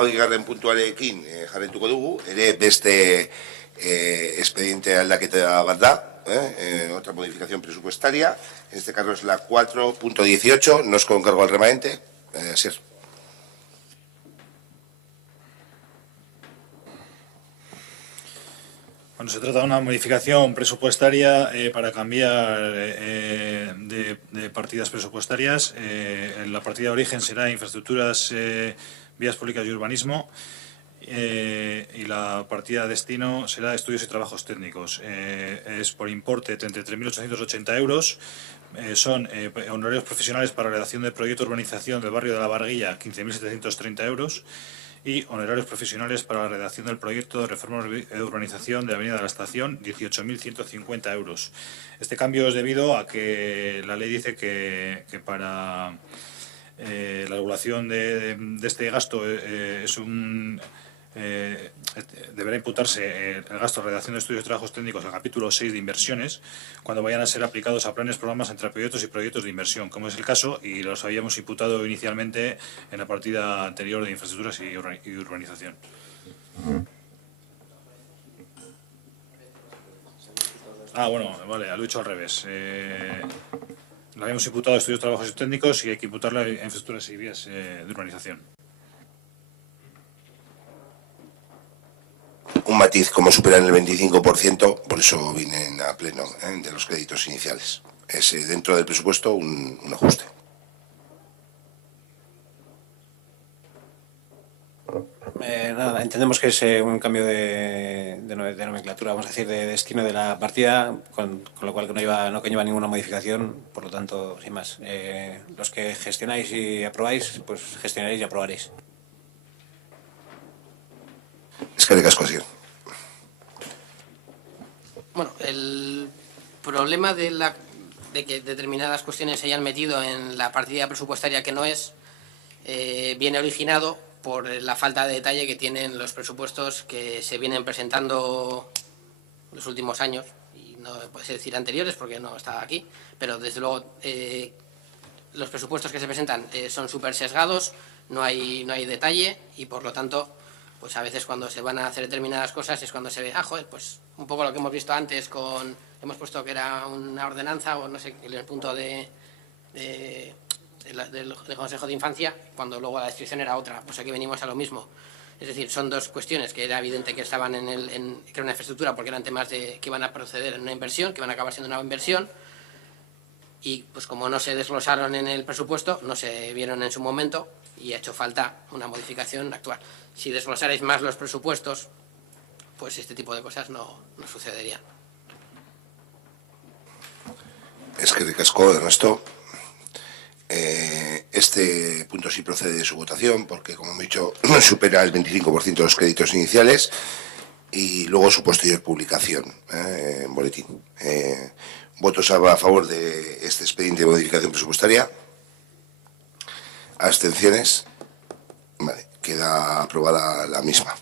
Bigarren puntuarekin jarraituko dugu, ere beste expediente aldaketa bat da, otra modificación presupuestaria. En este caso es la 4.18, no es con cargo al remanente. Asier. Bueno, se trata de una modificación presupuestaria para cambiar de partidas presupuestarias. La partida de origen será infraestructuras, vías públicas y urbanismo. Y la partida de destino será estudios y trabajos técnicos. Es por importe de 33.880 euros. Son honorarios profesionales para la redacción del proyecto de urbanización del barrio de La Barguilla, 15.730 euros. Y honorarios profesionales para la redacción del proyecto de reforma de urbanización de la Avenida de la Estación, 18.150 euros. Este cambio es debido a que la ley dice que para la regulación de este gasto deberá imputarse el gasto de redacción de estudios y trabajos técnicos al capítulo 6 de inversiones cuando vayan a ser aplicados a planes, programas entre proyectos y proyectos de inversión, como es el caso, y los habíamos imputado inicialmente en la partida anterior de infraestructuras y urbanización. Bueno, vale, lo he dicho al revés. Lo habíamos imputado a estudios, trabajos técnicos y hay que imputarla a infraestructuras y vías de urbanización. Un matiz, como superan el 25%, por eso vienen a pleno de los créditos iniciales. Es dentro del presupuesto un ajuste. Nada, entendemos que es un cambio de nomenclatura, vamos a decir, de destino de la partida, con lo cual no conlleva ninguna modificación, por lo tanto, sin más. Los que gestionáis y aprobáis, pues gestionaréis y aprobaréis. Eskerrik asko, Asier. Bueno, el problema de que determinadas cuestiones se hayan metido en la partida presupuestaria que no es, viene originado por la falta de detalle que tienen los presupuestos que se vienen presentando los últimos años, y no puede decir anteriores porque no está aquí, pero desde luego los presupuestos que se presentan son súper sesgados, no hay detalle, y por lo tanto, pues a veces cuando se van a hacer determinadas cosas es cuando se ve, joder, pues un poco lo que hemos visto antes hemos puesto que era una ordenanza o no sé, en el punto del Consejo de Infancia, cuando luego la descripción era otra, pues aquí venimos a lo mismo. Es decir, son dos cuestiones que era evidente que estaban que era una infraestructura porque eran temas que iban a proceder en una inversión, que van a acabar siendo una inversión, y pues como no se desglosaron en el presupuesto, no se vieron en su momento y ha hecho falta una modificación actual. Si desglosarais más los presupuestos, pues este tipo de cosas no sucederían. Eskerrik asko, Ernesto. Este punto sí procede de su votación porque, como he dicho, supera el 25% de los créditos iniciales y luego su posterior publicación en boletín. ¿Votos a favor de este expediente de modificación presupuestaria? ¿Abstenciones? Vale, queda aprobada la misma.